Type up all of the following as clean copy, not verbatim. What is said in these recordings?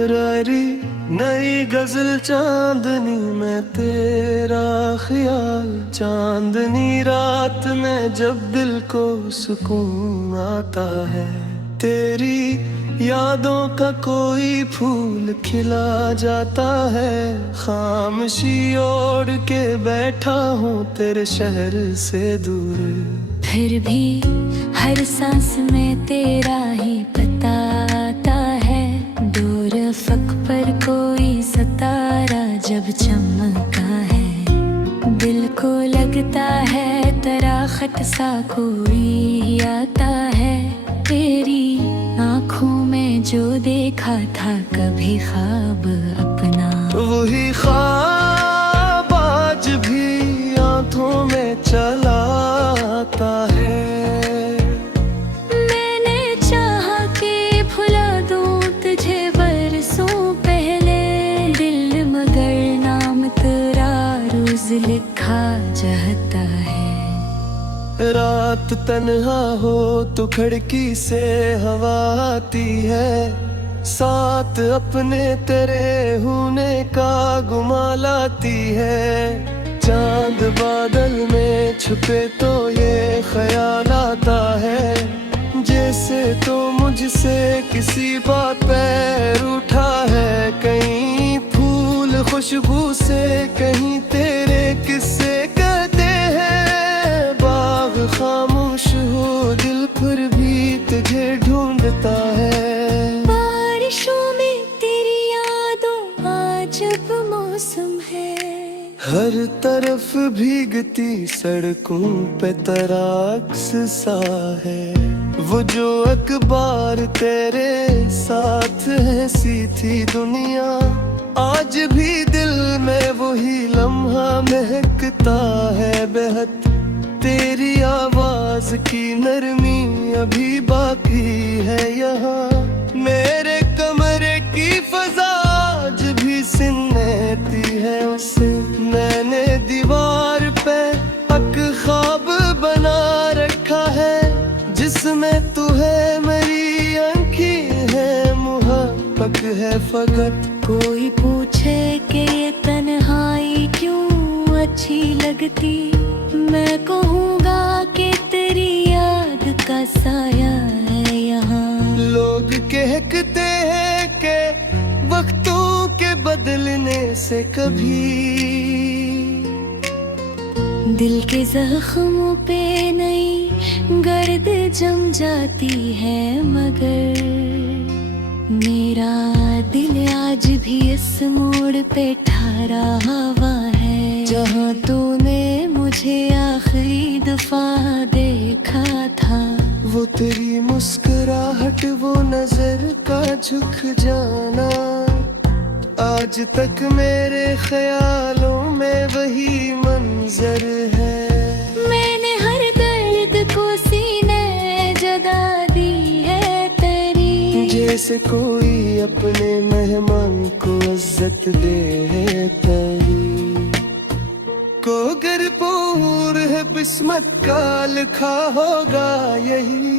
रारी नई गजल चांदनी में तेरा ख्याल, चांदनी रात में जब दिल को सुकून आता है, तेरी यादों का कोई फूल खिला जाता है। खामोशी ओढ़ के बैठा हूँ तेरे शहर से दूर, फिर भी हर सांस में तेरा ही पता आता है। दूर फक पर कोई सितारा जब चमका है, दिल को लगता है तराखट सा कोई आता है। तेरी आँखों में जो देखा था कभी ख्वाब अपना, वही ख्वाब आज भी आंखों में चला आता है। मैंने चाहा कि भुला दूं तुझे बरसों पहले, दिल मगर नाम तेरा रोज लिखा चाहता है। रात तन्हा हो तो खिड़की से हवा आती है, साथ अपने तेरे होने का गुमा लाती है। चांद बादल में छुपे तो ये ख्याल आता है, जैसे तो मुझसे किसी बात पे रूठा है। कहीं फूल खुशबू से कहीं तेरे किस्से कहते हैं, बाग खामोश हो दिल फिर भी तुझे ढूंढता है। बारिशों में तेरी यादों अजब मौसम है, हर तरफ भीगती सड़कों पे तराक्स सा है। वो जो अखबार तेरे साथ है सी थी दुनिया, आज भी दिल में वही लम्हा महकता है बेहद। तेरी आवाज की नरमी अभी बाकी है यहाँ, मेरे कमरे की फजा आज भी सिन्नती है उसे। मैंने दीवार पे एक ख्वाब बना रखा है, जिसमें तू है मेरी आँखें है मुहब्बत है फकत। कोई पूछे कि ये तन्हाई क्यों अच्छी लगती, मैं कहूँगा कि तेरी याद का साया है यहाँ। लोग कहते हैं कि वक्तों के बदलने से कभी दिल के जख्मों पे नई गर्द जम जाती है, मगर मेरा दिल आज भी इस मोड़ पे ठहरा हुआ है, जहाँ तूने मुझे आखिरी दफा देखा था। वो तेरी मुस्कुराहट, वो नजर का झुक जाना, आज तक मेरे ख्यालों में वही मंजर है। मैंने हर दर्द को सीने जगा दी है तेरी, जैसे कोई अपने मेहमान को इज्जत दे तेरी। को गर पूर है किस्मत का लिखा होगा यही,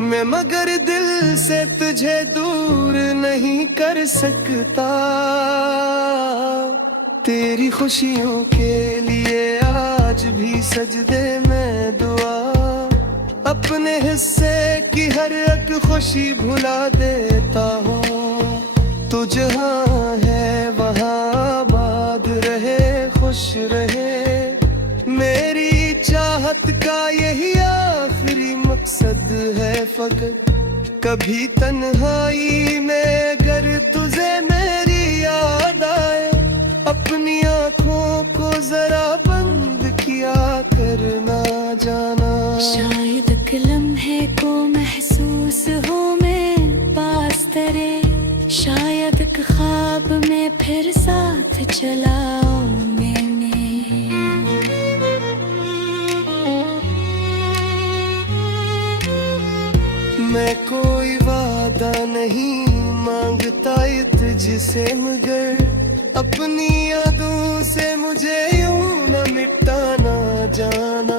मैं मगर दिल से तुझे दूर नहीं कर सकता। तेरी खुशियों के लिए आज भी सजदे में दुआ, अपने हिस्से की हर एक खुशी भुला देता हूँ। तू जहाँ है वहाँ आबाद रहे, खुश रहे, मेरी चाहत का यही आखिरी मकसद है फकत। कभी तन्हाई में अगर तुझे मेरी याद आए, अपनी आँखों को जरा बंद किया करना जाना। शायद एक लम्हे को महसूस हो मैं पास तेरे, शायद एक ख्वाब में फिर साथ चलाओ मैंने। मैं कोई वादा नहीं मांगता ये तुझसे, मगर अपनी यादों से मुझे यूं न मिटाना जाना।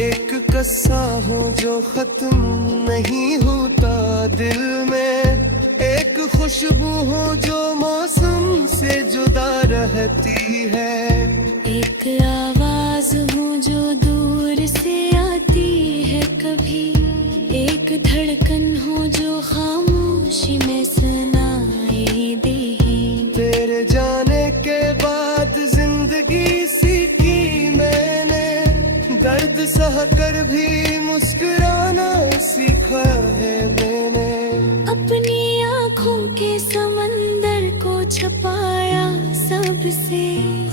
एक कस्सा हूँ जो खत्म नहीं होता दिल में, एक खुशबू हो जो मौसम से जुदा रहती है। एक आवाज हूँ जो दूर से आती है कभी, एक धड़कन हो जो खामोशी में सुनाई दे। तेरे जाने के बाद जिंदगी सीखी मैंने, दर्द सह कर भी मुस्कुराना सीखा है मैंने। अपनी आँखों के समंदर को छुपाया सबसे,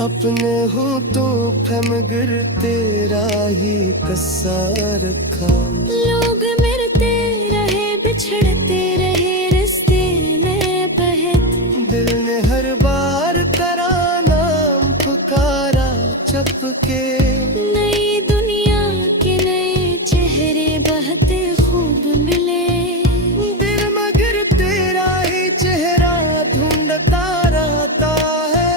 अपने होठों पे मगर तेरा ही कस्सा रखा। लोग मिलते रहे बिछड़ते रहे रिश्ते में बहत, दिल ने हर बार तेरा नाम पुकारा चपके। नई दुनिया के नए चेहरे बहते खूब मिले, दिल मगर तेरा ही चेहरा ढूंढता रहता है।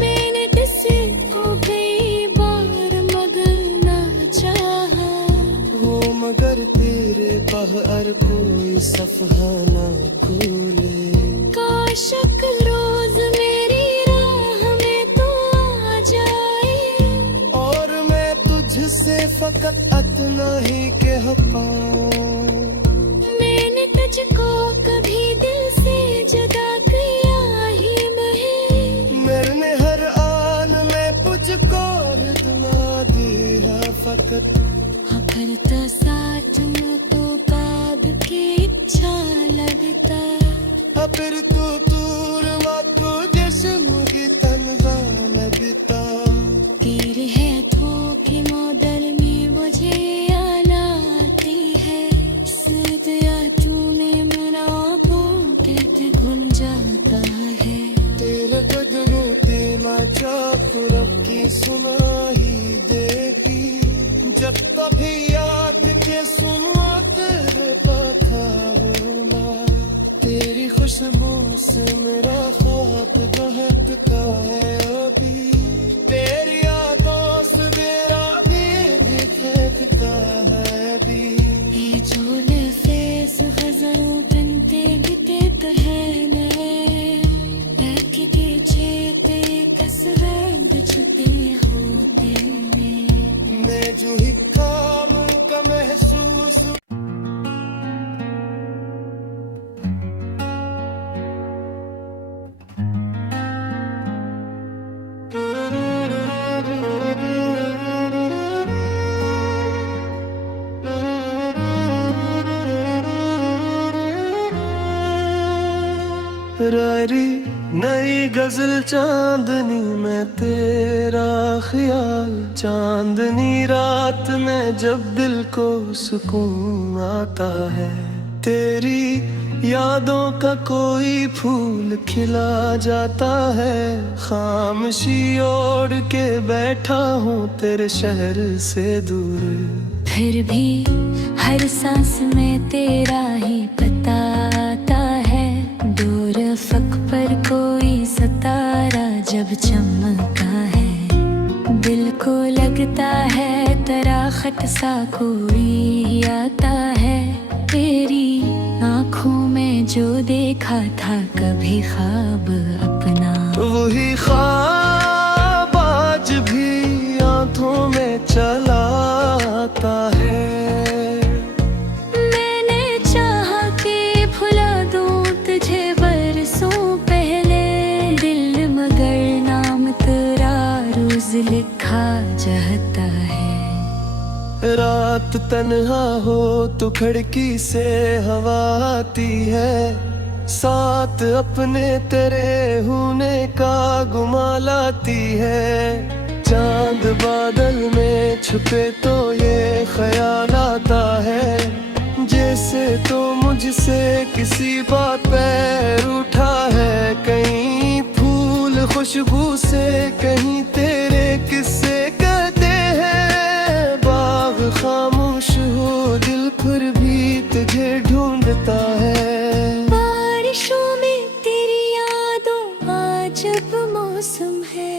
मैंने किसी को कई बार मगर ना चाहा, वो मगर तेरे बाहर कोई सफहा ना खोले। काश एक रोज मेरी राह में तो आ जाए, और मैं तुझसे फकत इतना ही कह पाऊं। मैंने तुझको कभी दिल से जुदा किया ही नहीं। मैंने हर आन में तुझको इतना दिया फकत। अगर तो साथ में तो बाब की इच्छा लगता, फिर तो दूर मत जिस्म की तन्हा लगता। तेरे हाथों की मोदरमी मुझे आती है, सर्द तूने मेरा के घुल जाता है। तेरे कदमों ते माचा पुरब की सुनाई देगी, जब कभी याद के सुना तेरे पाखा होना। तेरी खुशबू से मेरा ख्वाब बहकता है अभी, तेरी यादों से मेरा दिल फेंकता है अभी। ये झोले फेस गजरों बनते गिते तो है कि पीछे ते तस्वीर छुपे होते हैं। मैं जो ही काम का महसूस रारी नई गजल चांदनी में तेरा ख्याल, चांदनी रात में जब दिल को सुकून आता है। तेरी यादों का कोई फूल खिला जाता है, खामोशी ओढ़ के बैठा हूँ तेरे शहर से दूर। फिर भी हर सांस में तेरा ही पता आता है, दूर फक पर कोई सितारा जब चमका है। दिल को लगता है तराखत सा कोई आता है, तेरी आँखों में जो देखा था कभी ख्वाब अपना। वही ख्वाब आज भी आंखों में चला आता है। मैंने चाहा कि भुला दूं तुझे बरसों पहले, दिल मगर नाम तेरा रोज लिखा चाहता है। रात तन्हा हो तो खिड़की से हवा आती है, साथ अपने तेरे होने का गुमा लाती है। चांद बादल में छुपे तो ये ख्याल आता है, जैसे तो मुझसे किसी बात पे रूठा है। कहीं फूल खुशबू से कहीं तेरे किस्से कहते हैं, बाग खामोश हो दिल फिर भी तुझे ढूंढता है। बारिशों में तेरी यादों अजब मौसम है,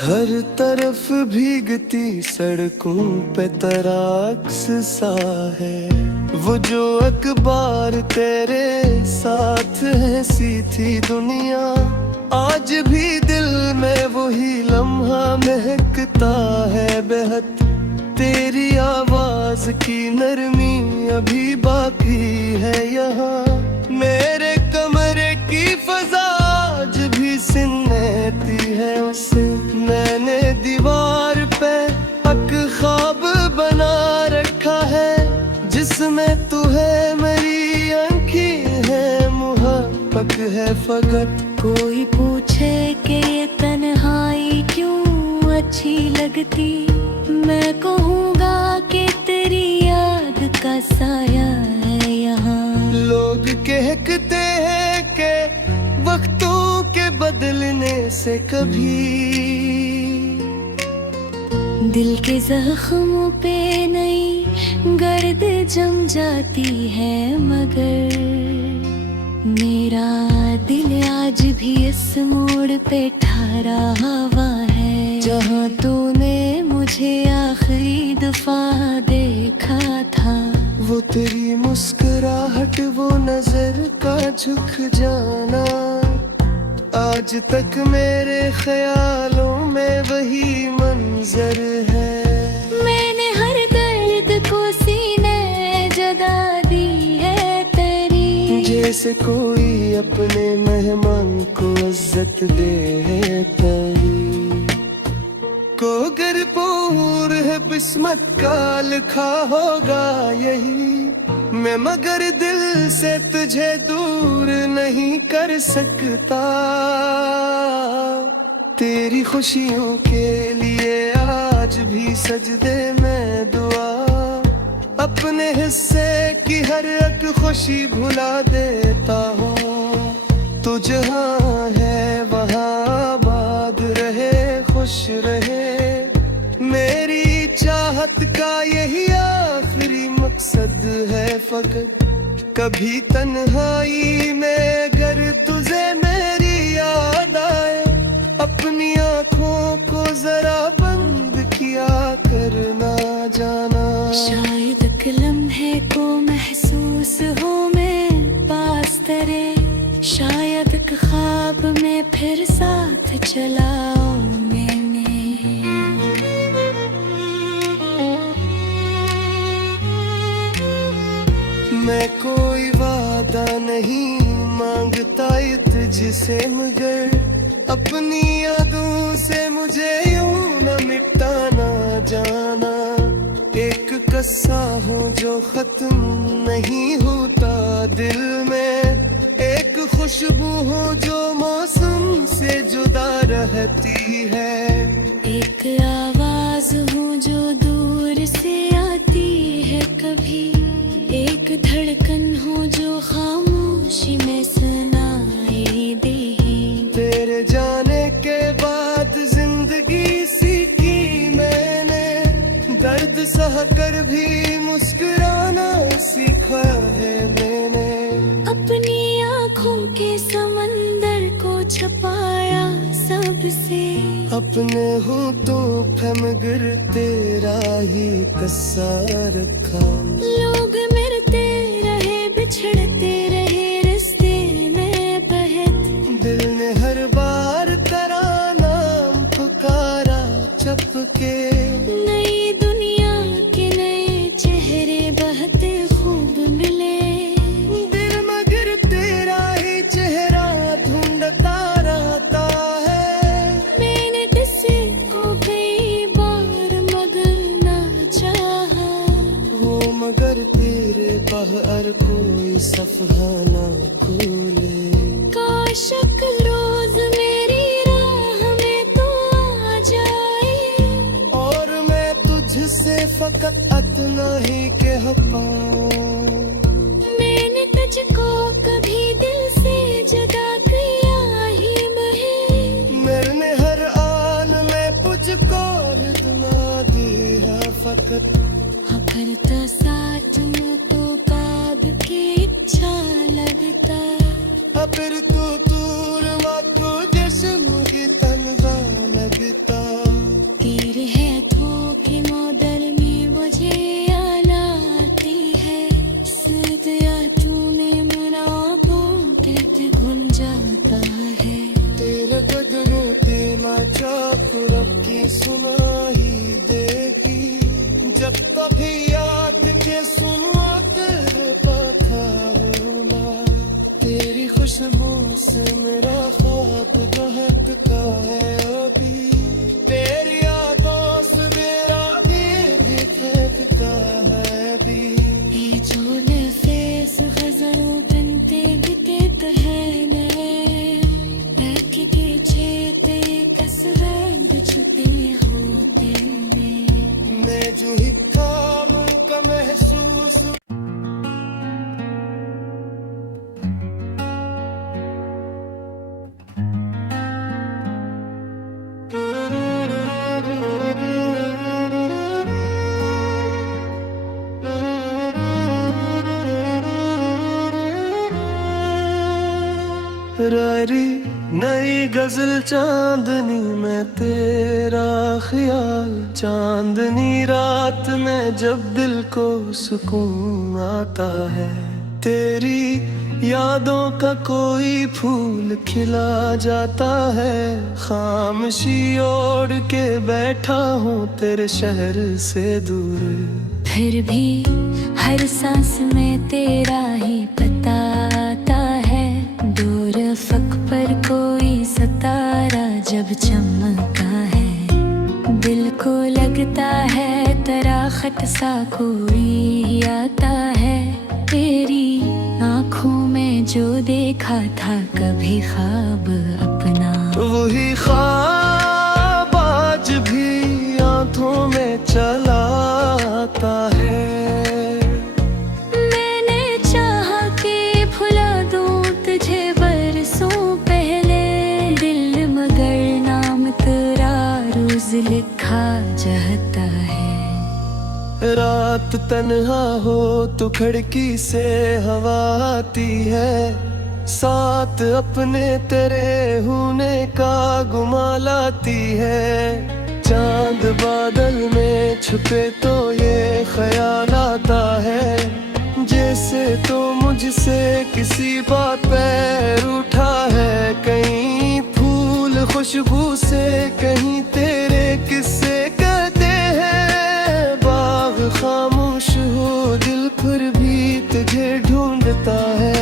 हर तरफ भीगती सड़कों पे तराक्स सा है। वो जो अखबार तेरे साथ है सी थी दुनिया, आज भी दिल में वही लम्हा महकता है बेहद। तेरी आवाज की नरमी अभी बाकी है यहाँ, मेरे कमरे की फजा आज भी सिन्नती है उसे। मैंने दीवार पे एक ख्वाब बना रखा है, जिसमें तू है मेरी आंखें है मुहब्बत है फकत। कोई पूछे कि ये तन्हाई क्यों अच्छी लगती, मैं कहूँगा कि तेरी याद का साया है यहाँ। लोग कहते हैं कि वक्तों के बदलने से कभी दिल के जख्मों पे नई गर्द जम जाती है, मगर मेरा दिल आज भी इस मोड़ पे ठहरा हुआ है, जहाँ तूने मुझे आखिरी दफा देखा था। वो तेरी मुस्कुराहट, वो नजर का झुक जाना, आज तक मेरे ख्यालों में वही मंजर है। मैंने हर दर्द को सीने जगा दी है तेरी, जैसे कोई अपने मेहमान को इज्जत दे तेरी। को अगर पूर है किस्मत का लिखा होगा यही, मैं मगर दिल से तुझे दूर नहीं कर सकता। तेरी खुशियों के लिए आज भी सजदे में दुआ, अपने हिस्से की हर एक खुशी भुला देता हूँ। तू जहाँ है वहाँ आबाद रहे, खुश रहे, मेरी चाहत का यही आखिरी मकसद है फकत। कभी तन्हाई में अगर तुझे मेरी याद आए, अपनी आँखों को जरा बंद किया करना जाना। शायद एक लम्हे को महसूस हो मैं पास तेरे, शायद एक ख्वाब में फिर साथ चलाओ मैंने। मैं कोई वादा नहीं मांगता तुझसे, मगर अपनी यादों से मुझे यूं न मिटाना जाना। एक कस्सा हूँ जो खत्म नहीं होता दिल में, एक खुशबू हो जो मौसम से जुदा रहती है, एक आवाज हूँ जो दूर से आती है कभी, एक धड़कन हो जो खामोशी में सुनाई दे। तेरे जाने के बाद जिंदगी सीखी मैंने, दर्द सह कर भी मुस्कुराना सीखा है मैंने। अपनी आँखों के समंदर को छुपाया सबसे, अपने हूँ तो मगर तेरा ही कस्सा रखा। लोग मिलते रहे बिछड़ते रहे रिश्ते में बहत, दिल ने हर बार तेरा नाम पुकारा चपके। नई दुनिया के नए चेहरे बहते खूब मिले, दिल मगर तेरा ही चेहरा ढूंढता रहता है। मैंने किसी को कई बार मगर ना चाहा, वो मगर तेरे बाहर कोई सफहा ना खोले। काश एक रोज मेरी राह में तू आ जाए, और मैं तुझसे फकत इतना ही कह पाऊं, मैंने तुझको कभी दिल से जुदा किया ही नहीं। मैंने हर आन में तुझको इतना दिया फकत। अगर तो साथ में तो काब की इच्छा लगता, फिर तू दूर माको जिस्म की तनहा लगता। तेरे हाथों की मोदर में मुझे याद आती है, तकरारी नई गजल चांदनी में तेरा ख्याल, चांदनी रात में जब दिल को सुकून आता है, तेरी यादों का कोई फूल खिला जाता है। खामोशी ओढ़ के बैठा हूँ तेरे शहर से दूर, फिर भी हर सांस में तेरा ही पता आता है। दूर फक पर कोई सितारा जब चमका है, दिल को लगता है तराखट सा कोई आता है। तेरी आँखों में जो देखा था कभी ख्वाब अपना, वही ख्वाब आज भी आँखों में चला आता है। मैंने चाहा कि भुला दूं तुझे बरसों पहले, दिल मगर नाम तेरा रोज लिखा चाहता है। रात तन्हा हो तो खिड़की से हवा आती है, साथ अपने तेरे होने का गुमा लाती है। चांद बादल में छुपे तो ये ख्याल आता है, जैसे तो मुझसे किसी बात पे रूठा है। कहीं फूल खुशबू से कहीं तेरे किस्से कहते हैं, बाग खामोश हो दिल फिर भी तुझे ढूंढता है।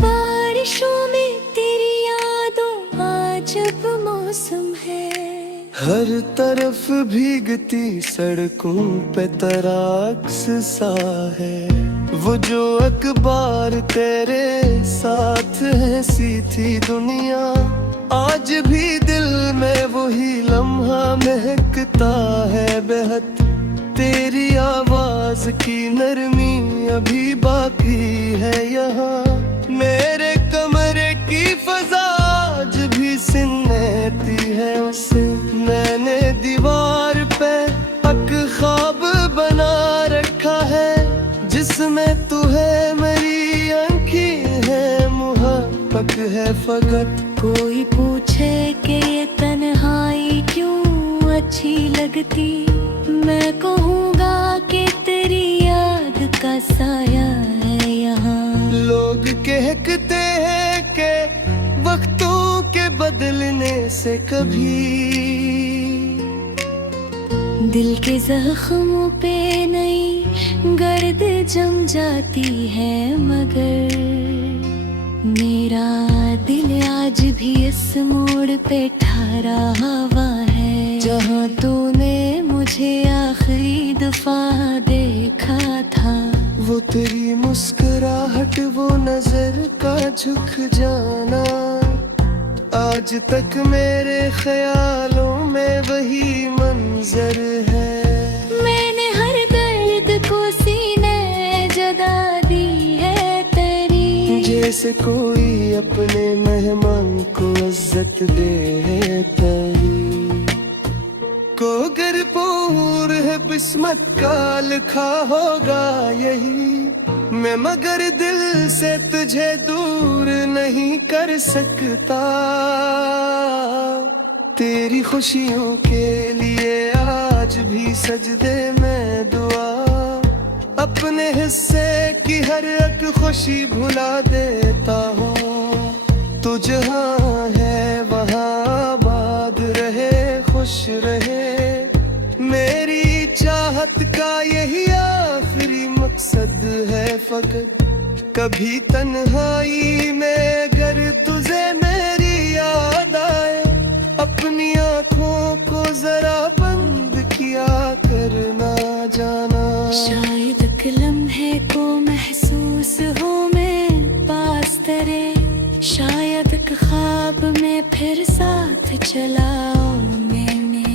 बारिशों में तेरी यादों अजब मौसम है, हर तरफ भीगती सड़कों पे तराक्स सा है। वो जो अखबार तेरे साथ है सी थी दुनिया, आज भी दिल में वही लम्हा महकता है बेहद। तेरी आवाज की नरमी अभी बाकी है यहाँ, मेरे कमरे की फजा आज भी सिन्नती है उसे। मैंने दीवार पे एक ख्वाब बना रखा है, जिसमें तू है मेरी आँखें है मुहब्बत है फकत। कोई पूछे कि ये तन्हाई क्यों अच्छी लगती, मैं कहूँगा कि तेरी याद का साया है यहाँ। लोग कहते हैं कि वक्तों के बदलने से कभी दिल के जख्मों पे नई गर्द जम जाती है, मगर मेरा दिल आज भी इस मोड़ पे ठहरा हुआ है, जहाँ तूने मुझे आखिरी दफा देखा था। वो तेरी मुस्कुराहट, वो नजर का झुक जाना, आज तक मेरे ख्यालों में वही मंजर है। मैंने हर दर्द को सीने जगा दी है तेरी, जैसे कोई अपने मेहमान को इज्जत दे तेरी। को अगर पूर है किस्मत का लिखा होगा यही, मैं मगर दिल से तुझे दूर नहीं कर सकता। तेरी खुशियों के लिए आज भी सजदे में दुआ, अपने हिस्से की हर एक खुशी भुला देता हूँ। तू जहाँ है वहाँ आबाद रहे, खुश रहे, मेरी चाहत का यही आखिरी मकसद है फकत। कभी तन्हाई में अगर तुझे मेरी याद आए, अपनी आँखों को जरा बंद किया करना जाना। शायद एक लम्हे को महसूस हो मैं पास तेरे, शायद एक ख्वाब में फिर साथ चलाओ मैंने।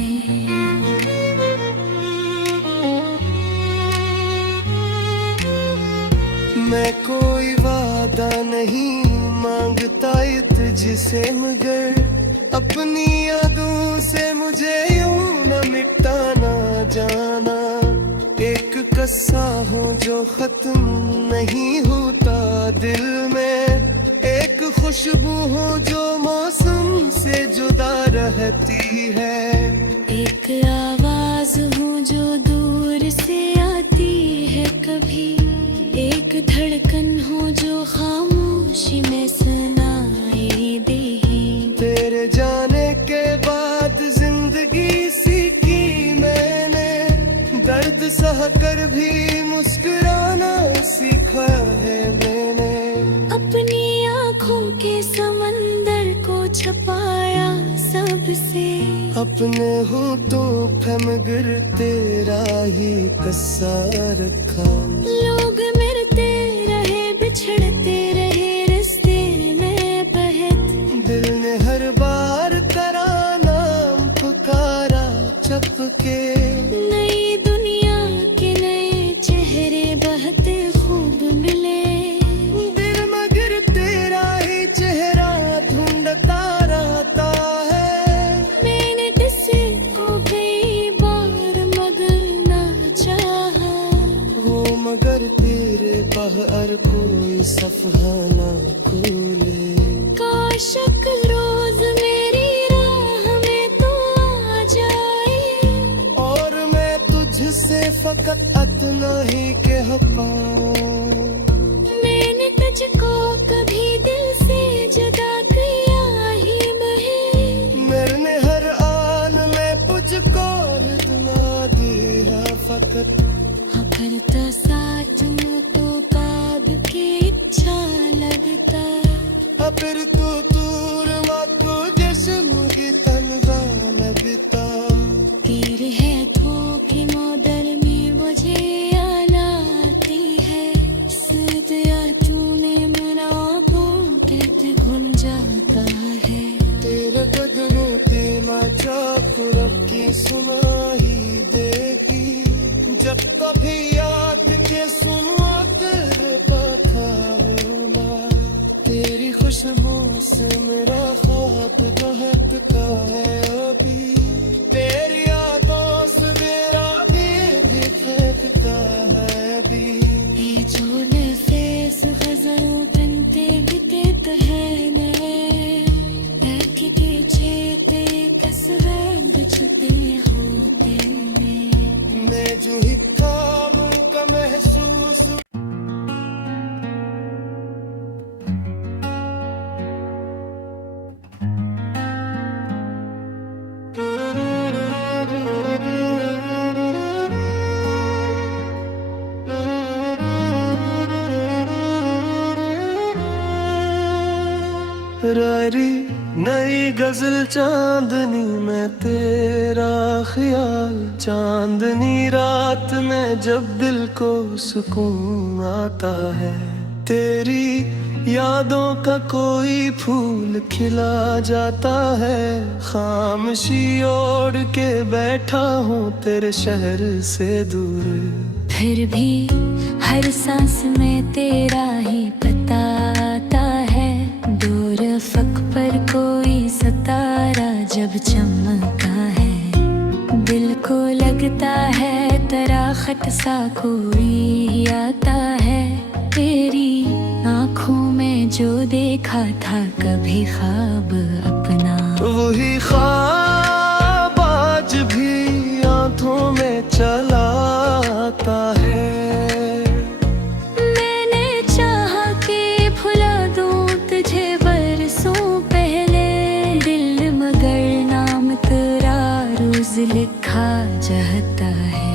मैं कोई वादा नहीं मांगता तुझसे, मगर अपनी यादों से मुझे यूं न मिटाना जाना। एक कस्सा हो जो खत्म नहीं होता दिल में, एक खुशबू हो जो मौसम से जुदा रहती है। एक आवाज हूँ जो दूर से आती है कभी, एक धड़कन हूँ जो खामोशी में सुनाई दे। तेरे जाने के बाद जिंदगी सीखी मैंने, दर्द सह कर भी मुस्कुराना सीखा है मैंने। अपनी आँखों के समंदर को छुपाया सबसे, अपने होठों पे मगर तेरा ही कस्सा रखा। लोग मिलते रहे बिछड़ते रहे रिश्ते में बहत, दिल ने हर बार तेरा नाम पुकारा चपके। नई दुनिया के नए चेहरे बहुत खूब मिले, दिल मगर तेरा ही चेहरा ढूंढता रहता है। मैंने किसी को कई बार मगर ना चाहा, वो मगर तेरे बाहर कोई सफहा ना खोले। काश एक रोज मेरी राह में तो आ जाए, और मैं तुझसे फकत इतना ही कह पाऊं। मैंने तुझको कभी दिल से जुदा किया ही नहीं। मैंने हर आन में तुझको इतना दिया फकत। अगर तो साथ में तो बाग की इच्छा लगता, फिर तू दूर मातो जिस्म की तन्हा लगता। तेरे है धोखे मोदर में मुझे आती है, सदिया तूने मना बहुत घुल जाता है। तेरे गगनों ते माचा पुरब की सुनाई देगी, जब कभी याद के सुनो तेरे पता होना। तेरी खुशबू से मेरा ख्वाब बहकता है अभी, तेरी यादों से मेरा दिल धड़कता है अभी। ये जो नफीस गज़लों तनते बितेत है ने, किते छेते कसरंद छुते होते ने। मैं जो ही काम का महसूस रारी नई गजल चांदनी में तेरा ख्याल, चांदनी रात में जब दिल को सुकून आता है। तेरी यादों का कोई फूल खिला जाता है, खामोशी ओढ़ के बैठा हूँ तेरे शहर से दूर। फिर भी हर सांस में तेरा ही पता आता है, दूर फक पर कोई सितारा जब चमका है। दिल को लगता है तराखत सा कोई आता है, तेरी आँखों में जो देखा था कभी ख्वाब अपना। तो वही ख्वाब आज भी आंखों में चला आता है। मैंने चाहा कि भुला दूं तुझे बरसों पहले, दिल मगर नाम तेरा रोज लिखा चाहता है।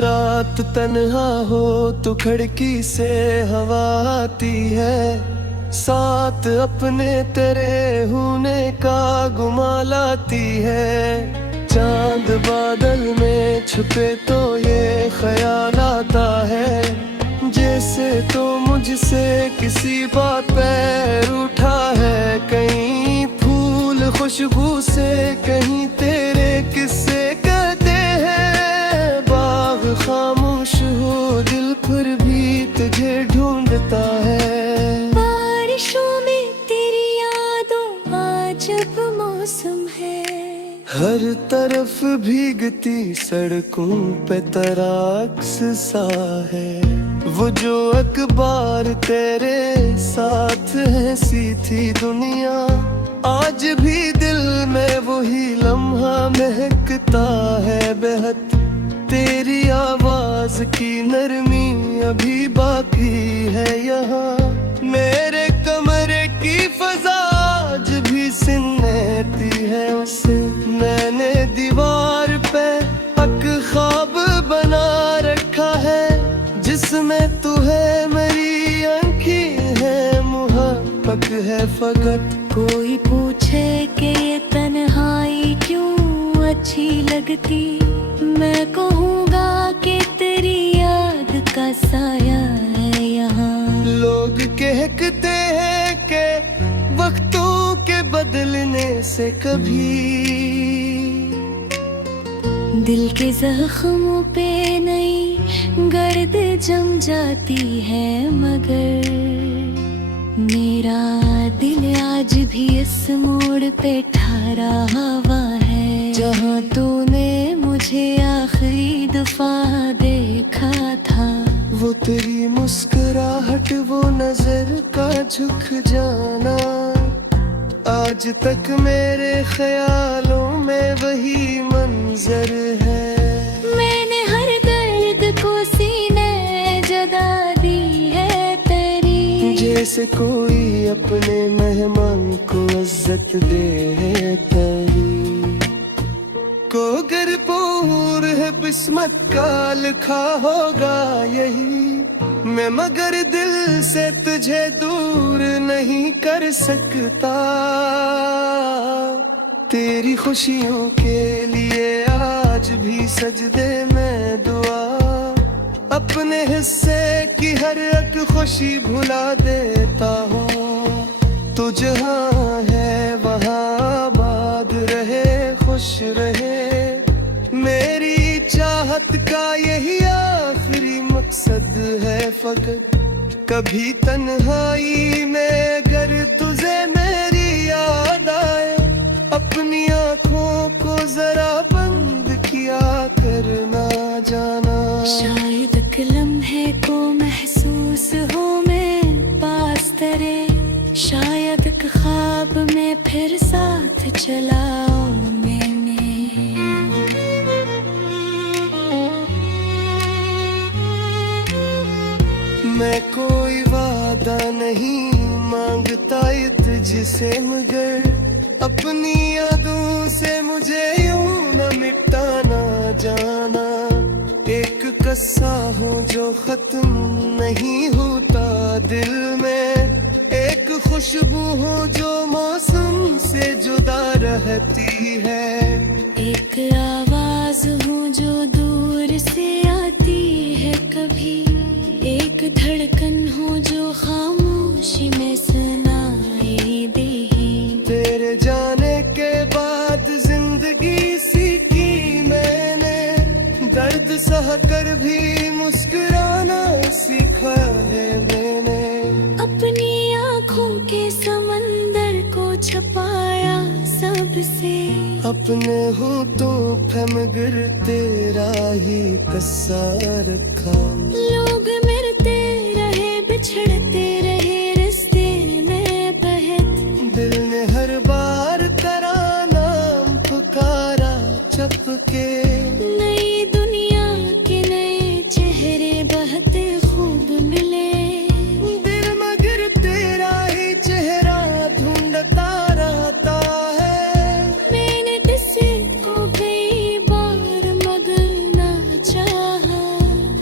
रात तन्हा हो तो खिड़की से हवा आती है, साथ अपने तेरे होने का गुमा लाती है। चांद बादल में छुपे तो ये ख्याल आता है, जैसे तो मुझसे किसी बात पे रूठा है। कहीं फूल खुशबू से कहीं तेरे किस्से कहते हैं, बाग खामोश हो दिल फिर भी तुझे ढूंढता है। बारिशों में तेरी यादों आज अब मौसम है, हर तरफ भीगती सड़कों पे तेरा अक्स सा है। वो जो अखबार तेरे साथ है सी थी दुनिया, आज भी दिल में वही लम्हा महकता है बेहद। तेरी आवाज की नरमी अभी बाकी है यहाँ, मेरे कमरे की फजा आज भी सिन्नती है उसे। मैंने दीवार पे एक ख्वाब बना रखा है, जिसमें तू है मेरी आँखें है मुहब्बत है फकत। कोई पूछे कि ये तन्हाई क्यों अच्छी लगती, मैं कहूँगा कि तेरी याद का साया है यहाँ। लोग कहते हैं कि वक्तों के बदलने से कभी दिल के जख्मों पे नई गर्द जम जाती है, मगर मेरा दिल आज भी इस मोड़ पे ठहरा हुआ है, जहाँ तूने मुझे आखिरी दफा देखा था। वो तेरी मुस्कुराहट, वो नजर का झुक जाना, आज तक मेरे ख्यालों में वही मंजर है। मैंने हर दर्द को सीने जगा दी है तेरी, जैसे कोई अपने मेहमान को इज्जत दे तेरी। को गर पूर है किस्मत का लिखा होगा यही, मैं मगर दिल से तुझे दूर नहीं कर सकता। तेरी खुशियों के लिए आज भी सजदे में दुआ, अपने हिस्से की हर एक खुशी भुला देता हूँ। तू जहाँ है वहाँ आबाद रहे, खुश रहे, मेरी चाहत का यही आखिरी मकसद है फकत। कभी तन्हाई में अगर तुझे मेरी याद आए, अपनी आँखों को जरा बंद किया करना जाना। शायद एक लम्हे को महसूस हो मैं पास तेरे, शायद एक ख्वाब में फिर साथ चलाओ मैंने। मैं कोई वादा नहीं मांगता तुझसे, मगर अपनी यादों से मुझे यूं न मिटाना जाना। एक कस्सा हो जो खत्म नहीं होता दिल में, एक खुशबू हो जो मौसम से जुदा रहती है, एक आवाज हो जो दूर से आती है कभी, एक धड़कन हो जो खामोशी में सुनाई दे। तेरे जाने के बाद जिंदगी सीखी मैंने, दर्द सहकर भी मुस्कुराना सीखा है मैंने। अपनी आँखों के समंदर को छुपाया सबसे, अपने होठों पे मगर तेरा ही कस्सा रखा। लोग मिलते रहे बिछड़ते रहे रिश्ते में बहत, दिल ने हर बार तेरा नाम पुकारा चपके। नई दुनिया के नए चेहरे बहुत खूब मिले, दिल मगर तेरा ही चेहरा ढूंढता रहता है। मैंने किसी को कई बार मगर ना चाहा,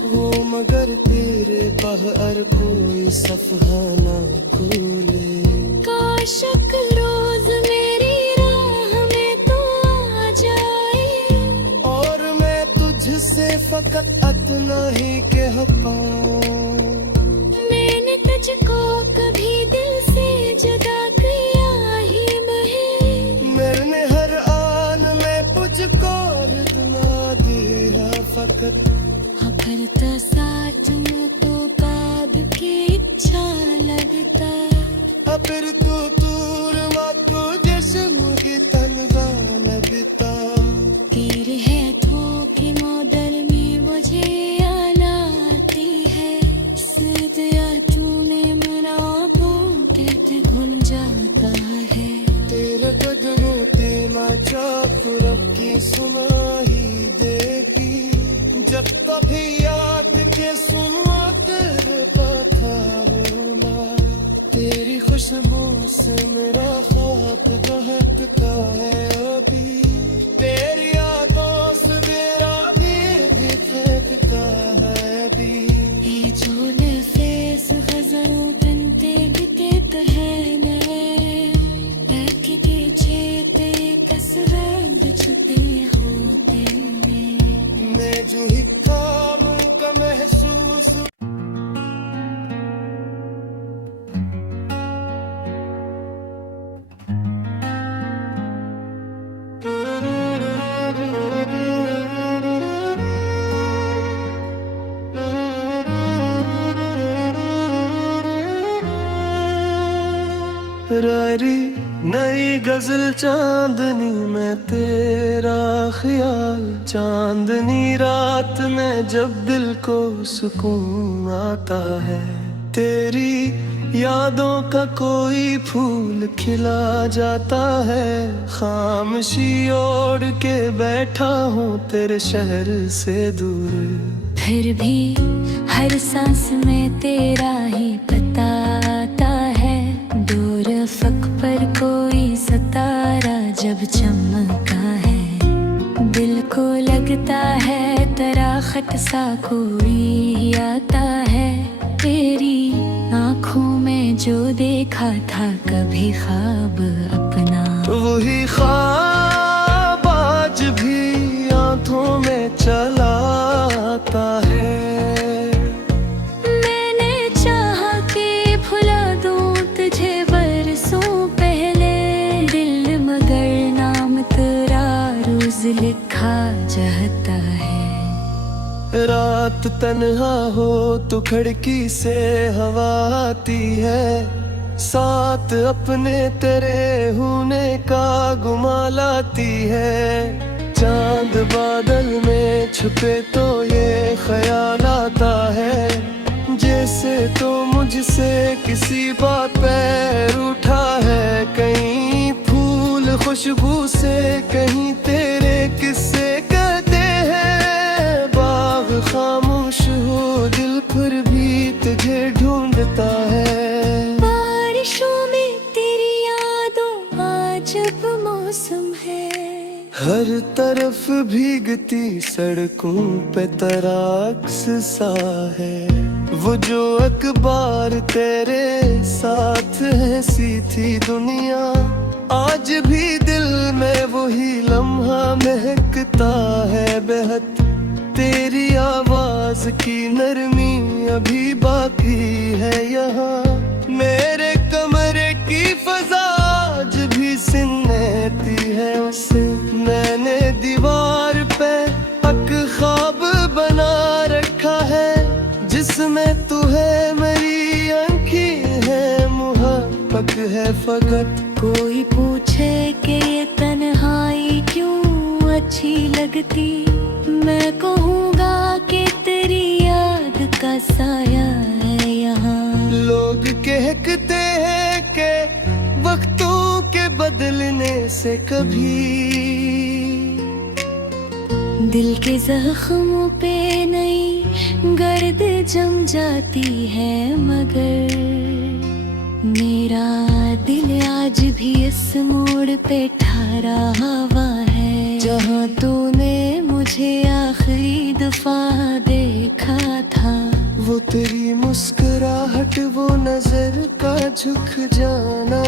वो मगर तेरे बाहर कोई सफहा ना खोले। काश एक रोज मेरी राह में तो आ जाए, और मैं तुझसे फकत इतना ही कह पाऊं। मैंने तुझको कभी दिल से जुदा किया ही नहीं, मैंने हर आन में तुझको इतना दिया फकत। अगर तो साथ में तो काब की इच्छा लगता, फिर तू दूर माको जिस्म की तनहा लगता। तीर है थोक मोदर में मुझे आती है, यारों बनते बिते है के पीछे ते कसरत छुपे होते मैं जो ही काम का महसूस रारी नई गजल चांदनी में तेरा ख्याल, चांदनी रात में जब दिल को सुकून आता है, तेरी यादों का कोई फूल खिला जाता है। खामोशी ओढ़ के बैठा हूँ तेरे शहर से दूर, फिर भी हर सांस में तेरा ही पता आता है। दूर फक पर कोई सितारा जब चमका है, दिल को लगता है तराखत सा कोई आता है। तेरी आँखों में जो देखा था कभी ख्वाब अपना, वही ख्वाब आज भी आंखों में चला आता है। मैंने चाहा कि भुला दूं तुझे बरसों पहले, दिल मगर नाम तेरा रोज लिखा चाहता है। रात तन्हा हो तो खिड़की से हवा आती है, साथ अपने तेरे होने का गुमा लाती है। चांद बादल में छुपे तो ये ख्याल आता है, जैसे तो मुझसे किसी बात पे रूठा है। कहीं फूल खुशबू से कहीं तेरे किस्से कहते हैं, बाग खामोश हो दिल फिर भी तुझे ढूंढता है। बारिशों में तेरी यादों अजब मौसम है, हर तरफ भीगती सड़कों पे तराक्स सा है। वो जो अखबार तेरे साथ है सी थी दुनिया, आज भी दिल में वही लम्हा महकता है बेहद। तेरी आवाज की नरमी अभी बाकी है यहाँ, मेरे कमरे की फजा आज भी सिन्नती है उसे। मैंने दीवार पे एक ख्वाब बना रखा है, जिसमें तू है मेरी आँखें है मुहब्बत है फकत। कोई पूछे कि ये तन्हाई क्यों अच्छी लगती, मैं कहूँगा कि तेरी याद का साया है यहाँ। लोग कहते हैं कि वक्तों के बदलने से कभी दिल के जख्मों पे नई गर्द जम जाती है, मगर मेरा दिल आज भी इस मोड़ पे ठहरा हुआ है, जहाँ तूने मुझे आखिरी दफा देखा था। वो तेरी मुस्कुराहट, वो नजर का झुक जाना,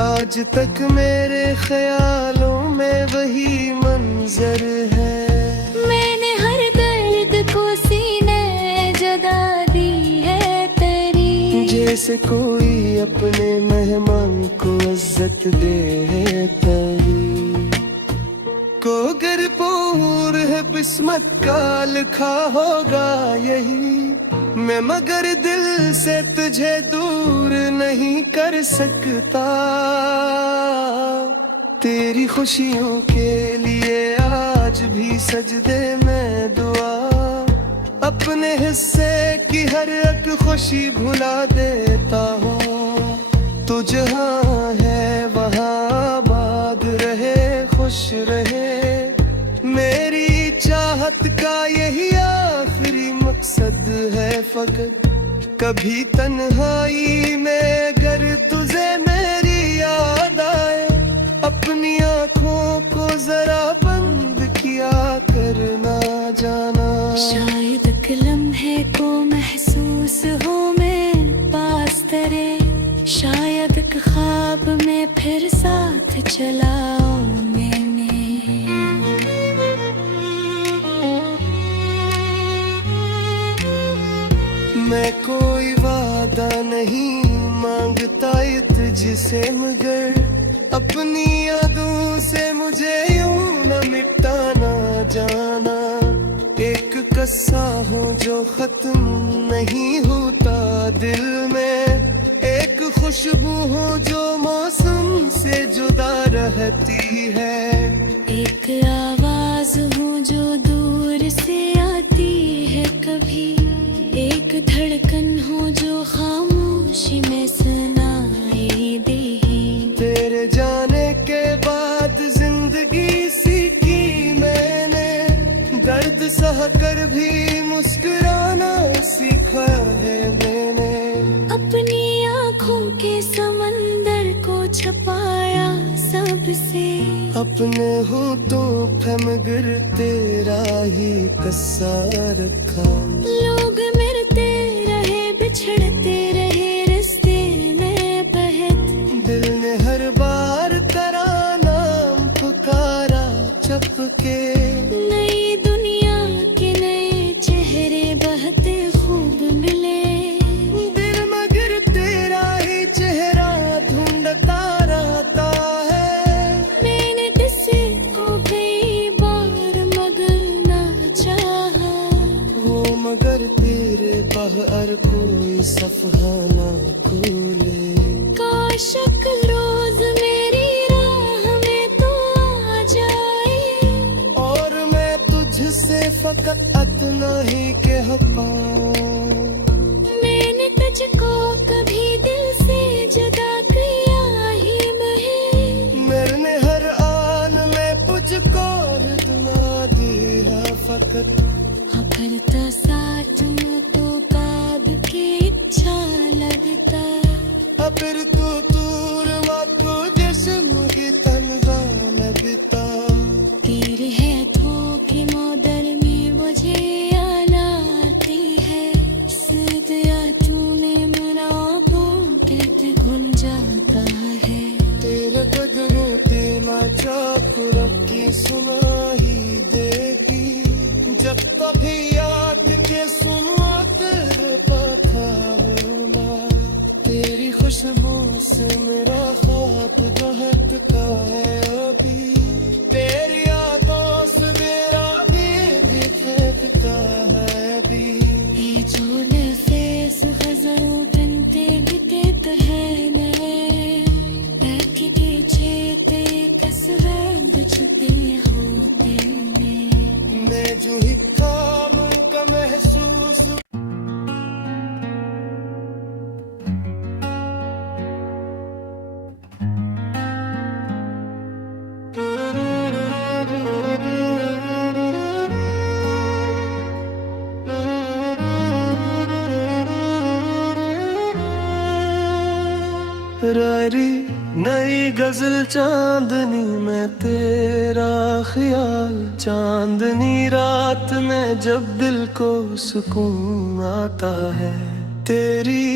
आज तक मेरे ख्यालों में वही मंजर है। मैंने हर दर्द को सीने जगा दी है तेरी, जैसे कोई अपने मेहमान को इज्जत दे तेरी। को गर पूर है किस्मत का लिखा होगा यही, मैं मगर दिल से तुझे दूर नहीं कर सकता। तेरी खुशियों के लिए आज भी सजदे में दुआ, अपने हिस्से की हर एक खुशी भुला देता हूँ। तू जहाँ है वहाँ आबाद रहे, खुश रहे, मेरी चाहत का यही आखिरी मकसद है फकत। कभी तन्हाई में अगर तुझे मेरी याद आए, अपनी आँखों को जरा बंद किया करना जाना। शायद एक लम्हे को महसूस हो मैं ख्वाब में फिर साथ चलाओगे मैं कोई वादा नहीं मांगता तुझसे, मगर अपनी यादों से मुझे यूं न मिटाना जाना। एक कस्सा हो जो खत्म नहीं होता दिल में, एक खुशबू हो जो मौसम से जुदा रहती है, एक आवाज हो जो दूर से आती है कभी, एक धड़कन हो जो खामोशी में सुनाई दे। तेरे जाने के बाद जिंदगी सीखी मैंने, दर्द सह कर भी मुस्कुराना सीखा है मैंने। अपनी आँखों के समंदर को छुपाया सबसे, अपने होठों पे मगर तेरा ही कस्सा रखा। लोग मिलते रहे बिछड़ते रहे रास्ते में बहत, दिल ने हर बार तेरा नाम पुकारा चपके। नई दुनिया के नए चेहरे बहते खूब मिले, दिल मगर तेरा ही चेहरा ढूंढता रहता है। मैंने किसी को कई बार मगर ना चाहा, वो मगर तेरे बाहर कोई सफहा ना खोले। काश रोज मेरी राह में तो आ जाए, और मैं तुझसे फकत इतना ही कह पाऊं, मैंने तुझको कभी दिल से जुदा किया ही नहीं। मैंने हर आन में तुझको दुआ दिया फकत। करता साथ में तो काब की इच्छा लगता, फिर तू दूर मातो जिस्म की तन्हा लगता। तेरे हाथों की मोदरमी मुझे आती है, सिर्फ तूने मना बोलते घुल जाता है। तेरे कदरों ते माचा कुरब की सुनाई देगी, जब तभी याद के सुनवा तेरे पाथा होना। तेरी खुशबू से मेरा ख्वाब बहकता है अभी, तेरी यादों से मेरा दिल फेंकता है अभी। ये जो नफेस गजरों तनते बिते कहने, कि पीछे ते कसरत छुपे होते में, मैं जो ही काम का महसूस। रारी नई गजल चांदनी में तेरा ख्याल, चांदनी रात में जब दिल को सुकून आता है, तेरी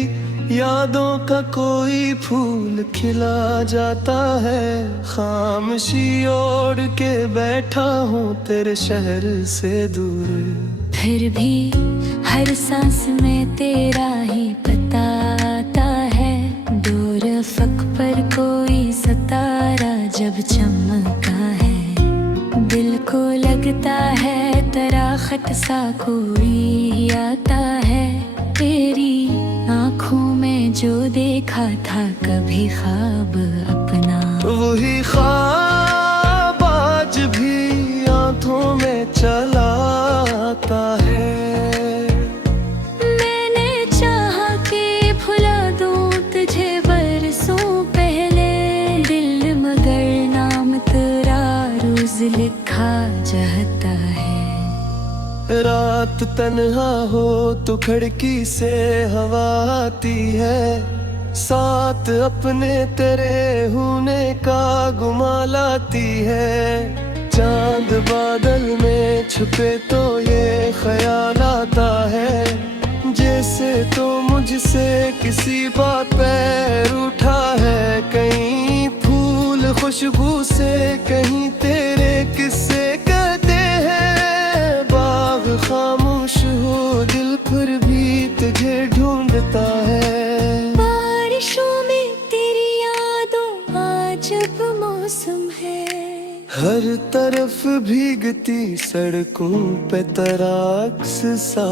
यादों का कोई फूल खिला जाता है। खामोशी ओढ़ के बैठा हूँ तेरे शहर से दूर, फिर भी हर सांस में तेरा ही पता आता है। दूर फक पर कोई सितारा जब चमका है, दिल को लगता है तराखत सा कोई आता है। तेरी आँखों में जो देखा था कभी ख्वाब अपना, वही ख्वाब आज भी आंखों में चला आता है। मैंने चाहा कि भुला दूं तुझे बरसों पहले, दिल मगर नाम तेरा रोज लिखा जाता है। रात तन्हा हो तो खिड़की से हवा आती है, साथ अपने तेरे होने का गुमा लाती है। चांद बादल में छुपे तो ये ख्याल आता है, जैसे तो मुझसे किसी बात पे रूठा है हर तरफ भीगती सड़कों पे तराक्स सा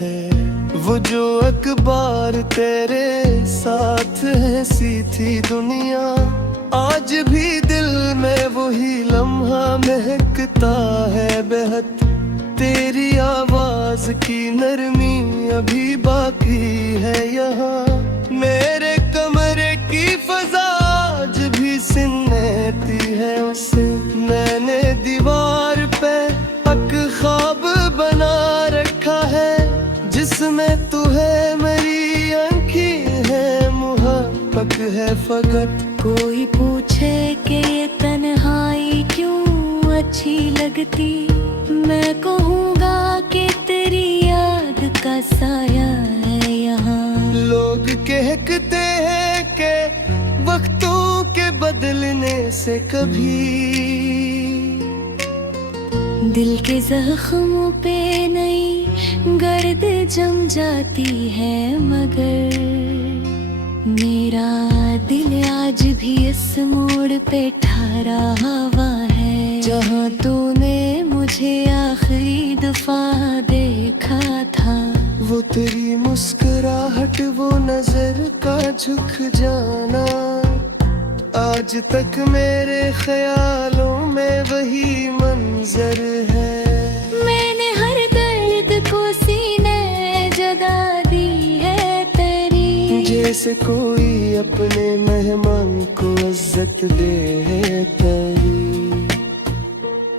है, वो जो अखबार तेरे साथ है सी थी दुनिया। आज भी दिल में वही लम्हा महकता है बेहद, तेरी आवाज की नरमी अभी बाकी है यहाँ। मेरे कमरे की फजा आज भी सिन्नती है उसे, मैंने दीवार पे एक ख्वाब बना रखा है, जिसमें तू है मेरी आंखें है मुहब्बत है फकत। कोई पूछे कि ये तन्हाई क्यों अच्छी लगती, मैं कहूँगा कि तेरी याद का साया है यहाँ। लोग कहते हैं कि वक्तों के बदलने से कभी दिल के जख्मों पे नई गर्द जम जाती है, मगर मेरा दिल आज भी इस मोड़ पे ठहरा हुआ है, जहाँ तूने मुझे आखिरी दफा देखा था। वो तेरी मुस्कुराहट, वो नजर का झुक जाना, आज तक मेरे ख्यालों में वही मंजर है। मैंने हर दर्द को सीने जगा दी है तेरी, जैसे कोई अपने मेहमान को इज्जत दे तेरी।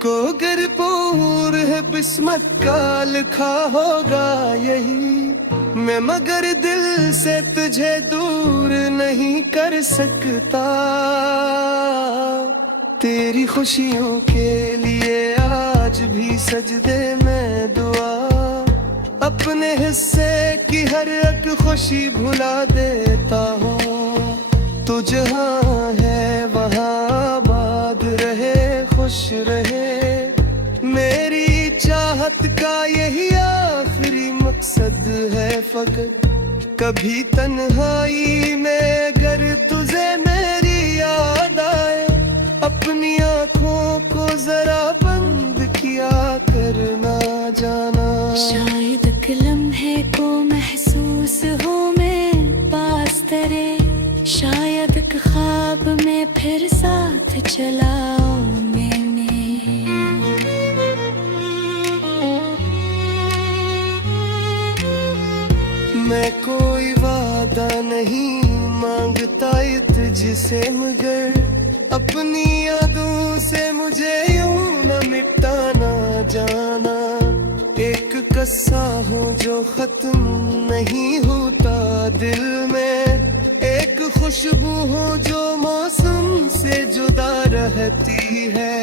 को अगर पूर है किस्मत का लिखा होगा यही, मैं मगर दिल से तुझे दूर नहीं कर सकता। तेरी खुशियों के लिए आज भी सजदे में दुआ, अपने हिस्से की हर एक खुशी भुला देता हूँ। तू जहाँ है वहाँ आबाद रहे, खुश रहे, मेरी चाहत का यही आखिरी मकसद है फकत। कभी तन्हाई में अगर तुझे मेरी याद आए, अपनी आँखों को जरा बंद किया करना जाना। शायद एक लम्हे को महसूस हो मैं पास तेरे, शायद एक ख्वाब में फिर साथ चलाओ मैंने। मैं कोई वादा नहीं मांगता तुझसे, मगर अपनी यादों से मुझे यूं न मिटाना जाना। एक कस्सा हो जो खत्म नहीं होता दिल में, एक खुशबू हो जो मौसम से जुदा रहती है,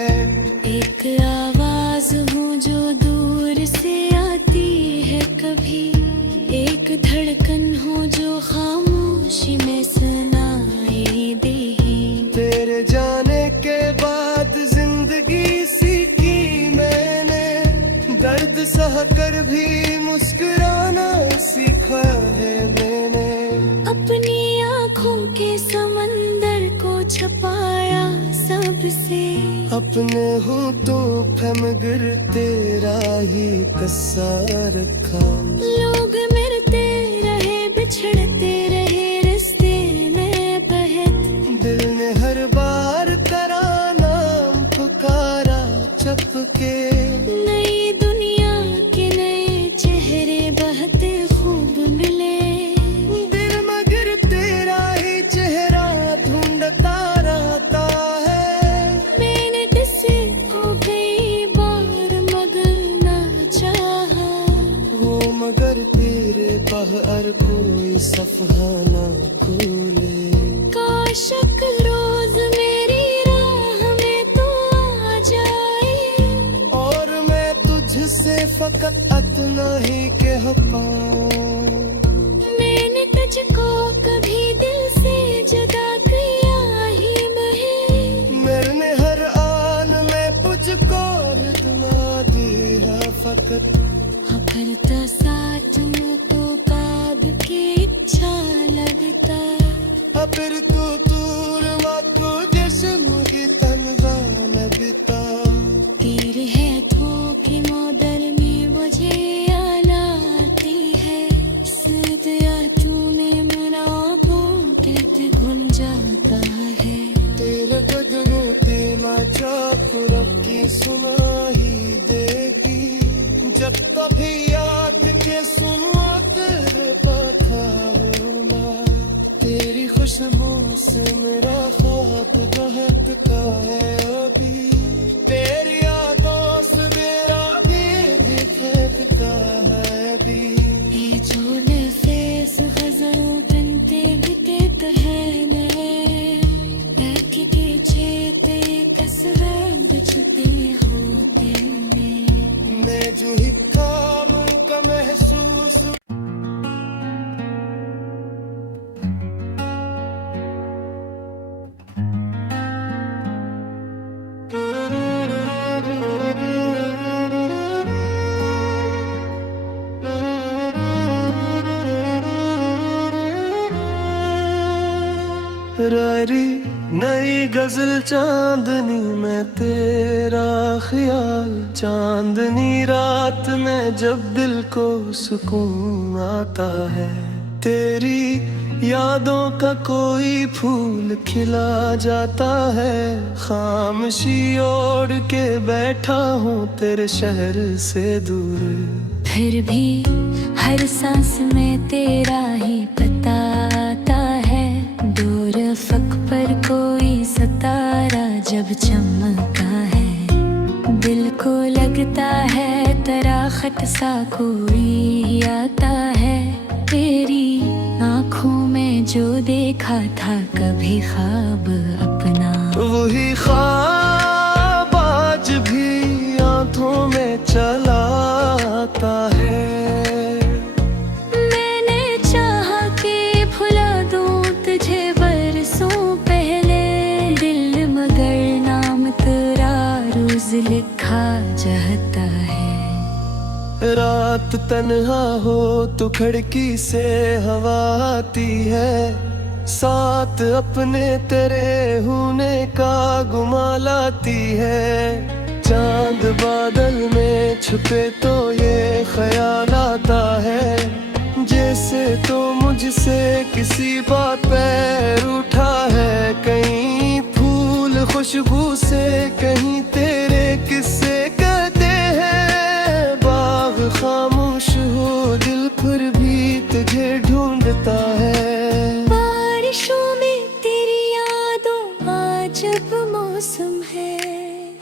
एक आवाज हो जो दूर से आती है कभी, एक धड़कन हो जो खामोशी में सुनाई दे। तेरे जाने के बाद जिंदगी सीखी मैंने, दर्द सह कर भी मुस्कुराना सीखा है मैंने। अपनी आँखों के समंदर को छुपाया सबसे, अपने होठों पे मगर तेरा ही कस्सा रखा। लोग मिलते रहे बिछड़ते रहे रिश्ते में बहक, दिल ने हर बार तेरा नाम पुकारा चपके। नई दुनिया के नए चेहरे बहते खूब मिले, दिल मगर तेरा ही चेहरा ढूंढता रहता है। मैंने किसी को कई बार मगर ना चाहा, वो मगर तेरे बाहर कोई सफहा ना खोले। काश एक रोज मेरी राह में तू आ जाए, और मैं तुझसे फकत इतना ही कह पाऊं, मैंने तुझको कभी दिल से जुदा किया ही नहीं। मैंने हर आन में तुझको इतना दिया फकत। अगर तो साथ में तो काब की इच्छा लगता, फिर तू दूर मत जिस्म की तनहा लगता। मेरा ख्वाब बहुत का है अभी, तेरी यादों से मेरा दिल फेंकता है अभी। ये जो नफेस गजलों बनते बिते कहने कि पीछे ते तस्वीर बिछते होते मैं जो ही काम का महसूस रारी नई गजल चांदनी में तेरा ख्याल, चांदनी रात में जब दिल को सुकून आता है, तेरी यादों का कोई फूल खिला जाता है। खामोशी ओढ़ के बैठा हूँ तेरे शहर से दूर, फिर भी हर सांस में तेरा ही पता आता है। दूर फक पर कोई सितारा जब चमका है, दिल को लगता है तराखट सा कोई आता है। तेरी आँखों में जो देखा था कभी ख्वाब अपना, वही ख्वाब आज भी आंखों में चला आता है। मैंने चाहा कि भुला दूं तुझे बरसों पहले, दिल मगर नाम तेरा रोज लिखा चाहता है। रात तन्हा हो तो खिड़की से हवा आती है, साथ अपने तेरे होने का गुमा लाती है। चांद बादल में छुपे तो ये ख्याल आता है, जैसे तो मुझसे किसी बात पे रूठा है। कहीं फूल खुशबू से कहीं तेरे किस्से कहते हैं, बाग खामोश हो दिल फिर भी तुझे ढूंढता है। बारिशों में तेरी यादों अजब मौसम है,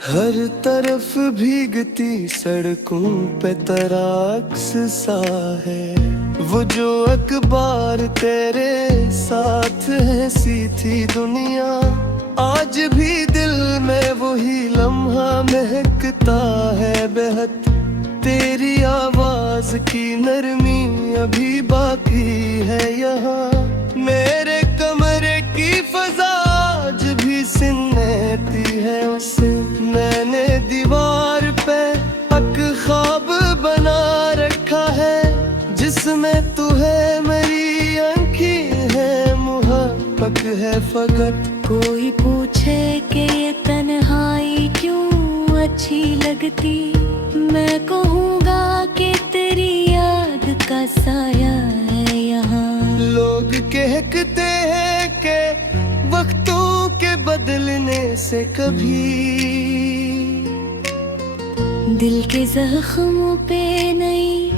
हर तरफ भीगती सड़कों पे तराक्स सा है। वो जो अखबार तेरे साथ है सी थी दुनिया, आज भी दिल में वही लम्हा महकता है बेहद। तेरी आवाज की नरमी अभी बाकी है यहाँ, मेरे कमरे की फजा आज भी सिन्नती है उसे। मैंने दीवार पे एक ख्वाब बना रखा है, जिसमें तू है मेरी आँखें है मुहब्बत है फकत। कोई पूछे कि ये तन्हाई क्यों अच्छी लगती, मैं कहूँगा कि तेरी याद का साया है यहाँ। लोग कहते हैं कि वक्तों के बदलने से कभी दिल के जख्मों पे नई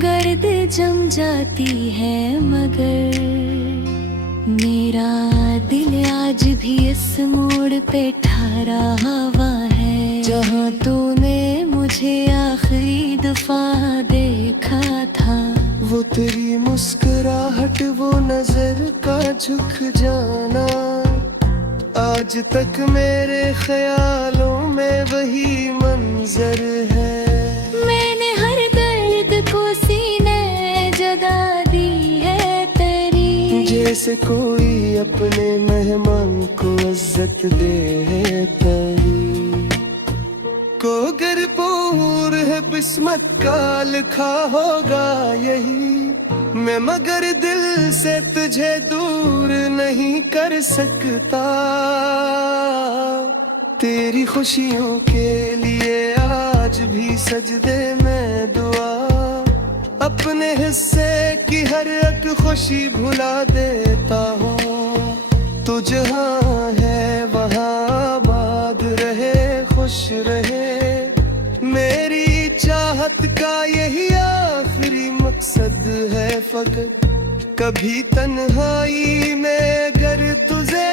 गर्द जम जाती है, मगर मेरा दिल आज भी इस मोड़ पे ठहरा हुआ है, जहाँ तूने मुझे आखिरी दफा देखा था। वो तेरी मुस्कुराहट, वो नजर का झुक जाना, आज तक मेरे ख्यालों में वही मंजर है। मैंने हर दर्द को सीने जगा दी है तेरी, जैसे कोई अपने मेहमान को इज्जत दे तेरी। को गर पूर है किस्मत का लिखा होगा यही, मैं मगर दिल से तुझे दूर नहीं कर सकता। तेरी खुशियों के लिए आज भी सजदे में दुआ, अपने हिस्से की हर एक खुशी भुला देता हूँ। तू जहाँ है वहाँ आबाद रहे, खुश रहे, मेरी चाहत का यही आखिरी मकसद है फकत। कभी तन्हाई में अगर तुझे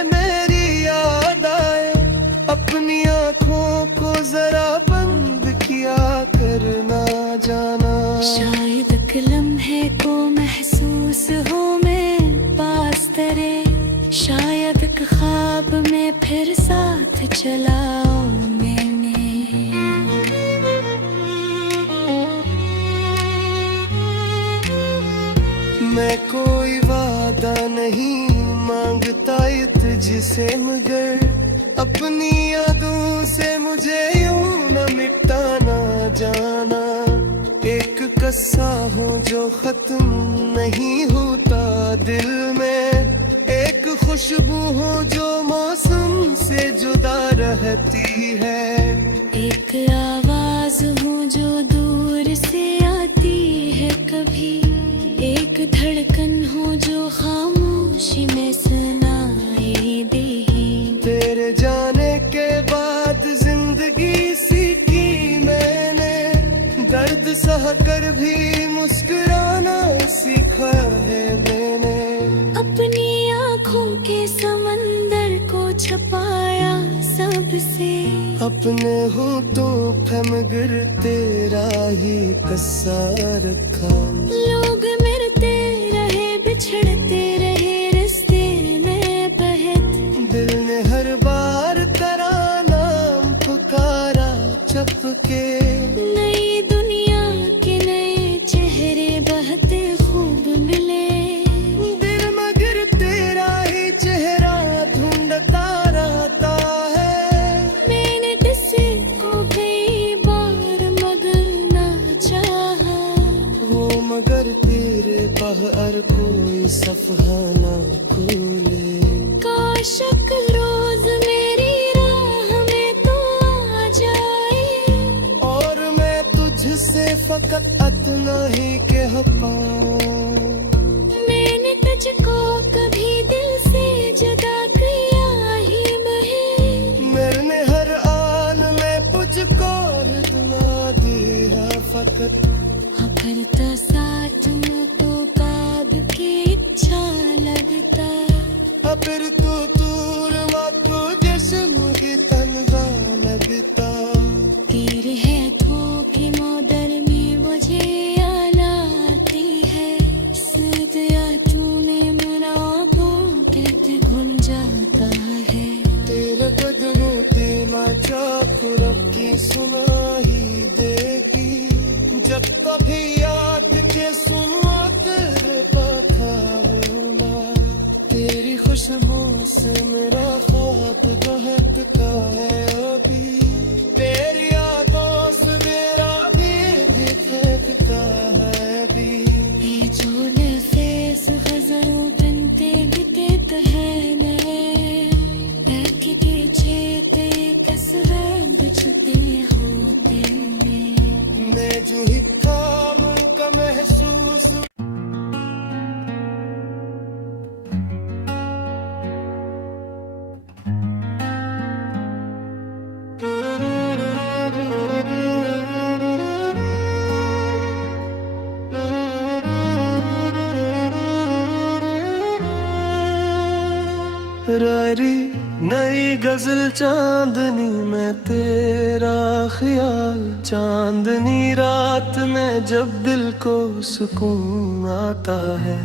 ख्वाब में फिर साथ चलाओ मैंने। मैं कोई वादा नहीं मांगता तुझसे, मगर अपनी यादों से मुझे यूं न मिटाना जाना। एक कस्सा हो जो खत्म नहीं होता दिल में, एक खुशबू हो जो मौसम से जुदा रहती है। एक आवाज हो जो दूर से आती है कभी, एक धड़कन हो जो खामोशी में सुनाई दे। तेरे जाने के बाद जिंदगी सीखी मैंने, दर्द सह कर भी मुस्कुराना सीखा है मैंने। अपनी आँखों के समंदर को छुपाया सबसे, अपने होठों पे मगर तेरा ही कस्सा रखा। लोग मिलते रहे बिछड़ते रहे रिश्ते में बहत, दिल ने हर बार तेरा नाम पुकारा चपके। नई दुनिया के नए चेहरे बहते खूब मिले, दिल मगर तेरा ही चेहरा ढूंढता रहता है। मैंने किसी को कई बार मगर ना चाहा, वो मगर तेरे बाहर कोई सफहा ना खोले। काश एक रोज मेरी राह में तो आ जाए, और मैं तुझसे फकत इतना ही कह पाऊं। मैंने तुझको कभी दिल से जुदा किया ही नहीं। मैंने हर आन में तुझको इतना दिया फकत। अगर तो साथ में तो काब की इच्छा लगता, फिर तू दूर मत जिस्म की तन्हा लगता। तेरे हाथों की मोदर में मुझे आती है, सदिया तूने मनाबों के घुल जाता है। तेरे कदमों पे माचा रब की सुनाई देगी, जब कभी याद के सुनो तेरे पाखा होना। तेरी खुशबू से मेरा ख्वाब बहकता है अभी, तेरी यादों से मेरा दिल धड़कता है अभी। ये जो नफीस गज़लों बनते गिते कहने, के पीछे तेरे कसरत बिछते होते हैं। मैं जो ही काम का महसूस रारी नई गजल चांदनी में तेरा ख्याल, चांदनी रात में जब दिल को सुकून आता है।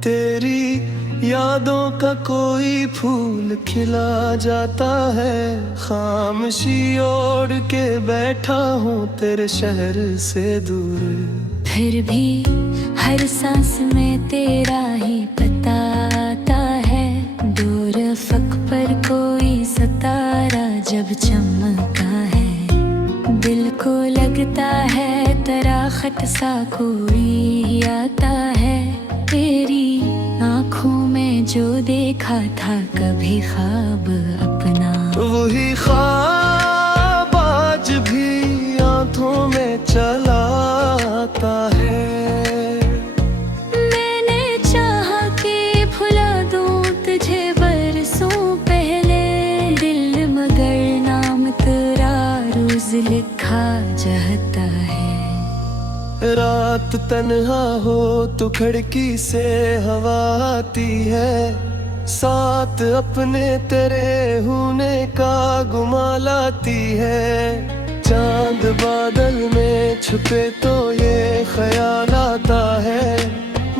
तेरी यादों का कोई फूल खिला जाता है, खामोशी ओढ़ के बैठा हूँ तेरे शहर से दूर। फिर भी हर सांस में तेरा ही पता आता है, दूर फक पर कोई सितारा जब चमका है। दिल को लगता है तराखट सा कोई आता है, तेरी आँखों में जो देखा था कभी ख्वाब अपना। वही ख्वाब आज भी आंखों में चला आता है। मैंने चाहा कि भुला दूं तुझे बरसों पहले, दिल मगर नाम तेरा रोज लिखा चाहता है। रात तन्हा हो तो खिड़की से हवा आती है, साथ अपने तेरे होने का गुमा लाती है। चांद बादल में छुपे तो ये ख्याल आता है,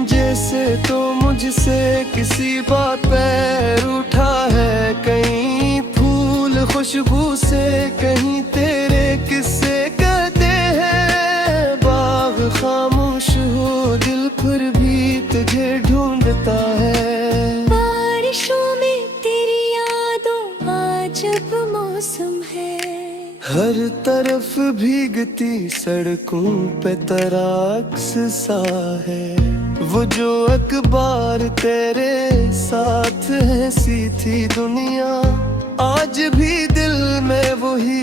जैसे तो मुझसे किसी बात पे रूठा है खुशबू से कहीं तेरे किस्से कहते हैं। बाग खामोश हो दिल फिर भी तुझे ढूंढता है। बारिशों में तेरी यादों अजब मौसम है। हर तरफ भीगती सड़कों पे तेरा अक्स सा है। वो जो अखबार तेरे साथ है सी थी दुनिया, आज भी दिल में वही